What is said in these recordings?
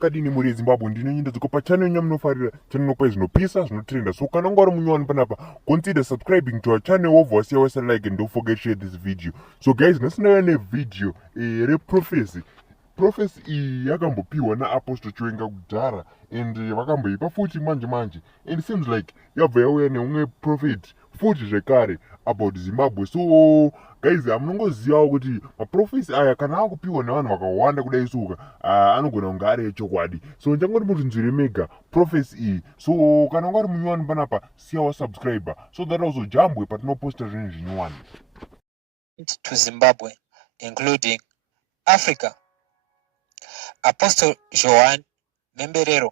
vakadini muri yezimbabwe ndinonyenda dzikopa channel nyamunofarira channel zvinopisa zvinotrenda. So kana ungari munyowani panapa, consider subscribing to our channel wobva wasiya like and don't forget share this video. So guys, nasinauya nevideo reprophecy. Prophecy iyi yakambopiwa naapostle Chiwenga kudhara and vakamboipa futi manje and it seems like yabva yauya neumwe prophet futi zvekare about Zimbabwe. So guys, munongozivawo kuti maprophecy aya kana akupiwa nevanhu vakawanda kudai suka anogona kunge ari echokwadi. So ndichangoti mutinzwire mega prophecy iyi. So kana ungari munyowani panapa, siyawo subscriber so that also jambwe patinoposta zvinhu zvinyowani to Zimbabwe, including Africa. Apostle Joan Memberero,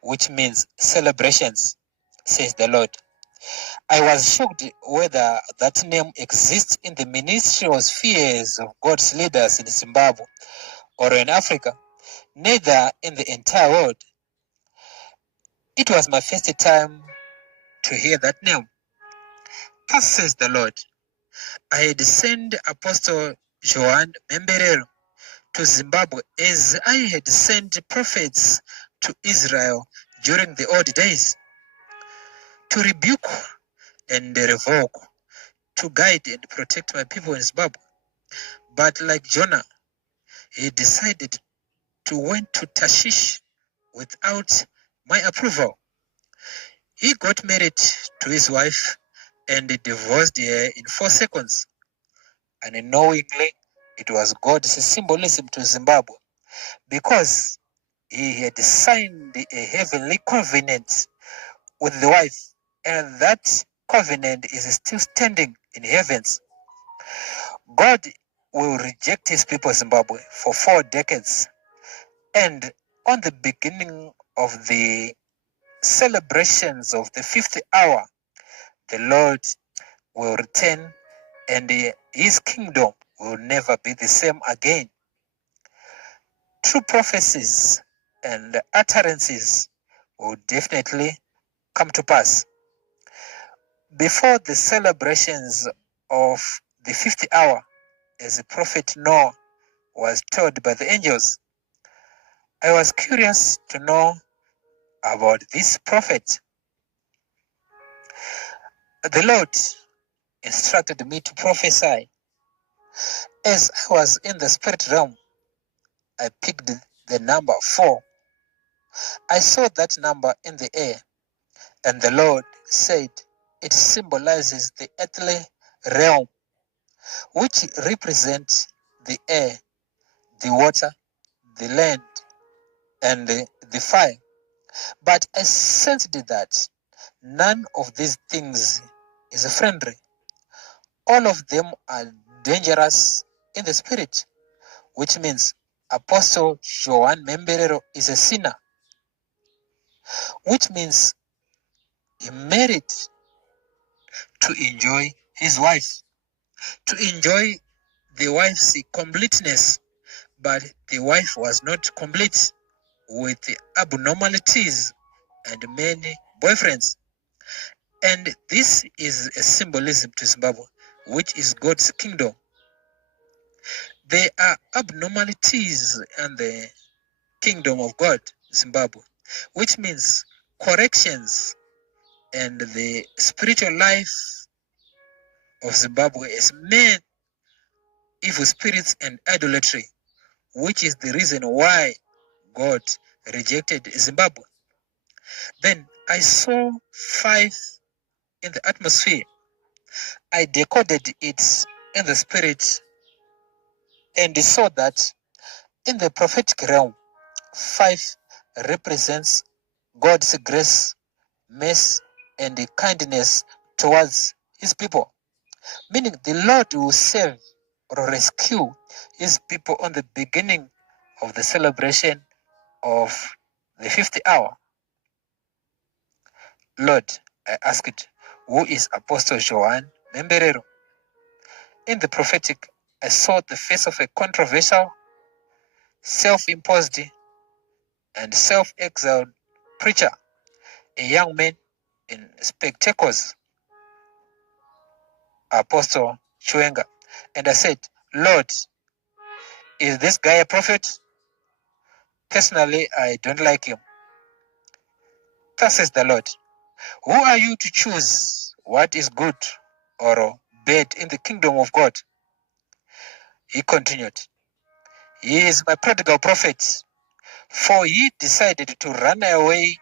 which means celebrations, says the Lord. I was shocked whether that name exists in the ministerial spheres of God's leaders in Zimbabwe or in Africa, neither in the entire world. It was my first time to hear that name. Thus says the Lord, I had sent Apostle Joan Memberero to Zimbabwe as I had sent prophets to Israel during the old days, to rebuke and revoke, to guide and protect my people in Zimbabwe. But like Jonah, he decided to went to Tarshish without my approval. He got married to his wife and divorced her in 4 seconds. Unknowingly, it was God's symbolism to Zimbabwe, because he had signed a heavenly covenant with the wife, and that covenant is still standing in heavens. God will reject his people Zimbabwe for 4 decades, and on the beginning of the celebrations of the 5th hour, the Lord will return and his kingdom will never be the same again. True prophecies and utterances will definitely come to pass. Before the celebrations of the 5th hour, as the prophet Noah was told by the angels, I was curious to know about this prophet. The Lord instructed me to prophesy. As I was in the spirit realm, I picked the number 4. I saw that number in the air, and the Lord said it symbolizes the earthly realm, which represents the air, the water, the land, and the fire. But I sensed that none of these things is friendly. All of them are dangerous in the spirit, which means Apostle Joan Memberero is a sinner, which means he married to enjoy his wife, to enjoy the wife's completeness, but the wife was not complete, with abnormalities and many boyfriends. And this is a symbolism to Zimbabwe, which is God's kingdom. There are abnormalities in the kingdom of God, Zimbabwe, which means corrections, and the spiritual life of Zimbabwe is men, evil spirits, and idolatry, which is the reason why God rejected Zimbabwe. Then I saw 5 in the atmosphere. I decoded it in the spirit and saw that in the prophetic realm, 5 represents God's grace, mercy, and kindness towards his people. Meaning the Lord will save or rescue his people on the beginning of the celebration of the 5th hour. Lord, I asked, who is Apostle Joan Memberero? In the prophetic, I saw the face of a controversial, self-imposed, and self-exiled preacher, a young man in spectacles, Apostle Chiwenga. And I said, Lord, is this guy a prophet? Personally, I don't like him. Thus says the Lord. Who are you to choose what is good or bad in the kingdom of God? He continued. He is my prodigal prophet, for he decided to run away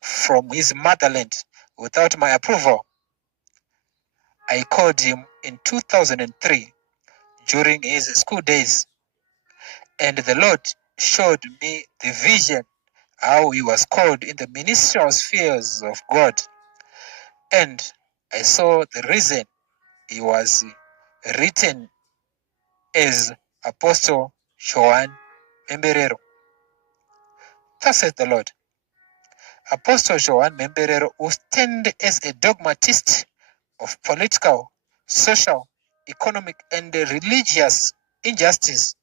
from his motherland without my approval. I called him in 2003 during his school days, and the Lord showed me the vision how he was called in the ministerial spheres of God, and I saw the reason he was written as Apostle Joan Memberero. Thus says the Lord. Apostle Joan Memberero will stand as a dogmatist of political, social, economic, and religious injustice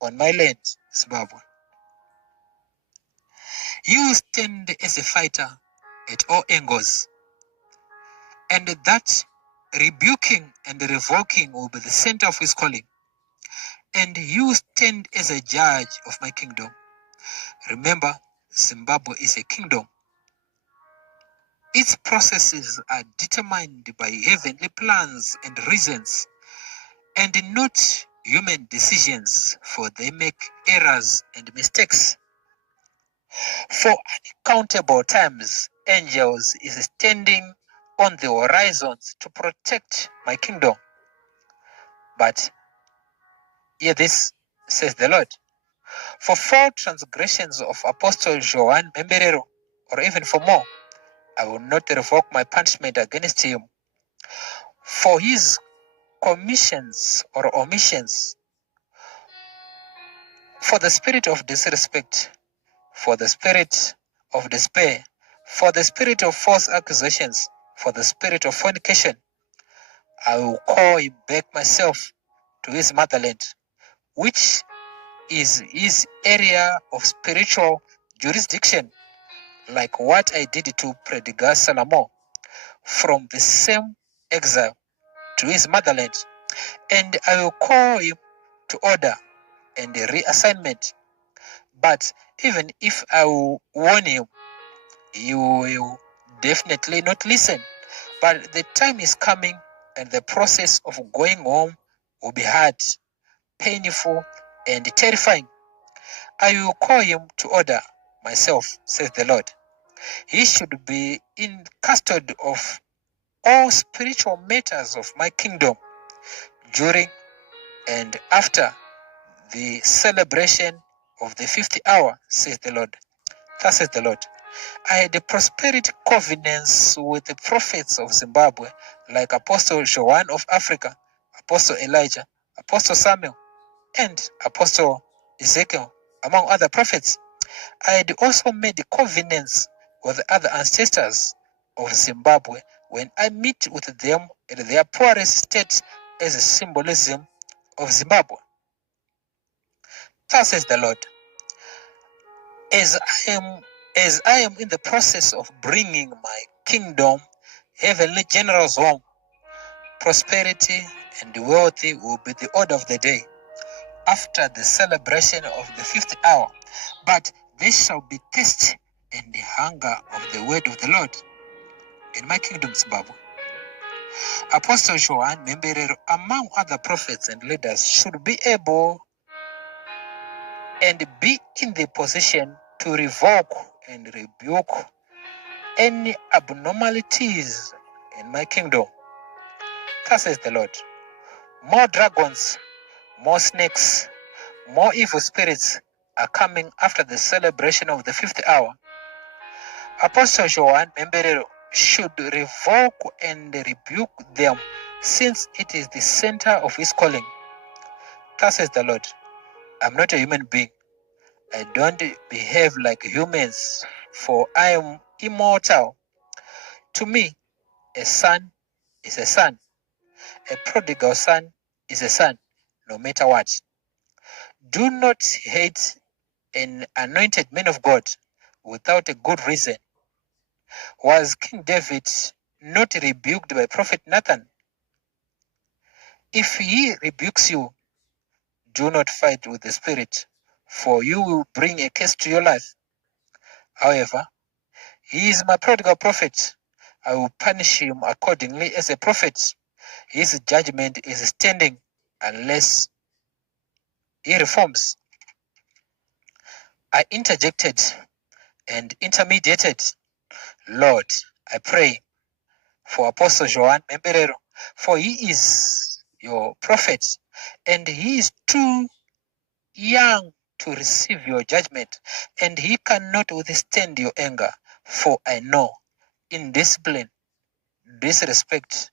on my land, Zimbabwe. You stand as a fighter at all angles, and that rebuking and revoking will be the center of his calling. And you stand as a judge of my kingdom. Remember, Zimbabwe is a kingdom. Its processes are determined by heavenly plans and reasons, and not human decisions, for they make errors and mistakes. For uncountable times, angels is standing on the horizons to protect my kingdom. But hear this, says the Lord. For 4 transgressions of Apostle Joan Memberero, or even for more, I will not revoke my punishment against him. For his commissions or omissions, for the spirit of disrespect, for the spirit of despair, for the spirit of false accusations, for the spirit of fornication, I will call him back myself to his motherland, which is his area of spiritual jurisdiction, like what I did to Predigas Salamo, from the same exile to his motherland, and I will call him to order and reassignment. But even if I will warn him, you will definitely not listen. But the time is coming, and the process of going home will be hard, painful, and terrifying. I will call him to order myself, says the Lord. He should be in custody of all spiritual matters of my kingdom during and after the celebration of the 50th hour, says the Lord. Thus says the Lord. I had a prosperity covenants with the prophets of Zimbabwe, like Apostle Joan of Africa, Apostle Elijah, Apostle Samuel, and Apostle Ezekiel, among other prophets. I had also made covenants with the other ancestors of Zimbabwe when I meet with them in their poorest state as a symbolism of Zimbabwe. Thus says the Lord. As I am in the process of bringing my kingdom, heavenly generals home, prosperity and wealth will be the order of the day after the celebration of the 50th hour. But there shall be thirst and the hunger of the word of the Lord in my kingdom, Zimbabwe. Apostle Joan Memberero, among other prophets and leaders, should be able and be in the position to revoke and rebuke any abnormalities in my kingdom. Thus says the Lord. More dragons, more snakes, more evil spirits are coming after the celebration of the 50th hour. Apostle Joan Memberero should revoke and rebuke them, since it is the center of his calling. Thus says the Lord. I'm not a human being. I don't behave like humans, for I am immortal. To me, a son is a son. A prodigal son is a son, no matter what. Do not hate an anointed man of God without a good reason. Was King David not rebuked by Prophet Nathan? If he rebukes you, do not fight with the Spirit, for you will bring a curse to your life. However, he is my prodigal prophet. I will punish him accordingly as a prophet. His judgment is standing unless he reforms. I interjected and intermediated. Lord, I pray for Apostle Joan Memberero, for he is your prophet, and he is too young to receive your judgment, and he cannot withstand your anger. For I know indiscipline, disrespect,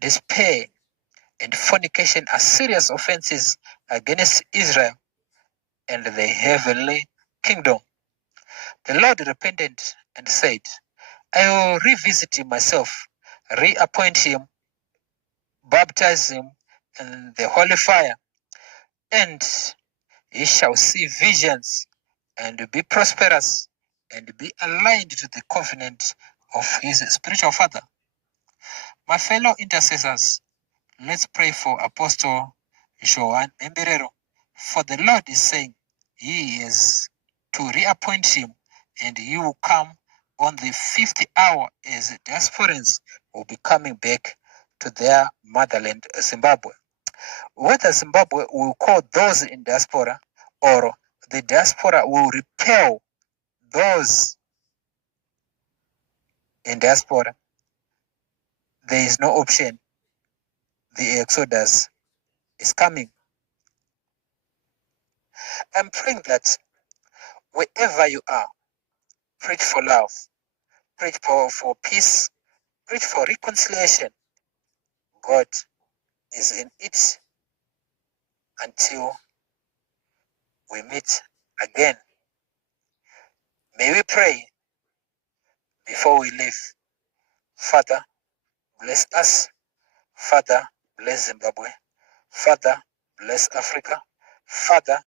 despair, and fornication are serious offenses against Israel and the heavenly kingdom. The Lord repented and said, I will revisit him myself, reappoint him, baptize him in the holy fire, and he shall see visions and be prosperous and be aligned to the covenant of his spiritual father. My fellow intercessors, let's pray for Apostle Joan Memberero, for the Lord is saying he is to reappoint him, and he will come on the 50th hour as diasporans will be coming back to their motherland, Zimbabwe. Whether Zimbabwe will call those in diaspora or the diaspora will repel those in diaspora, there is no option. The exodus is coming. I'm praying that wherever you are, preach for love, preach for peace, preach for reconciliation. God is in it until we meet again. May we pray before we leave. Father, bless us. Father, bless Zimbabwe. Father, bless Africa. Father,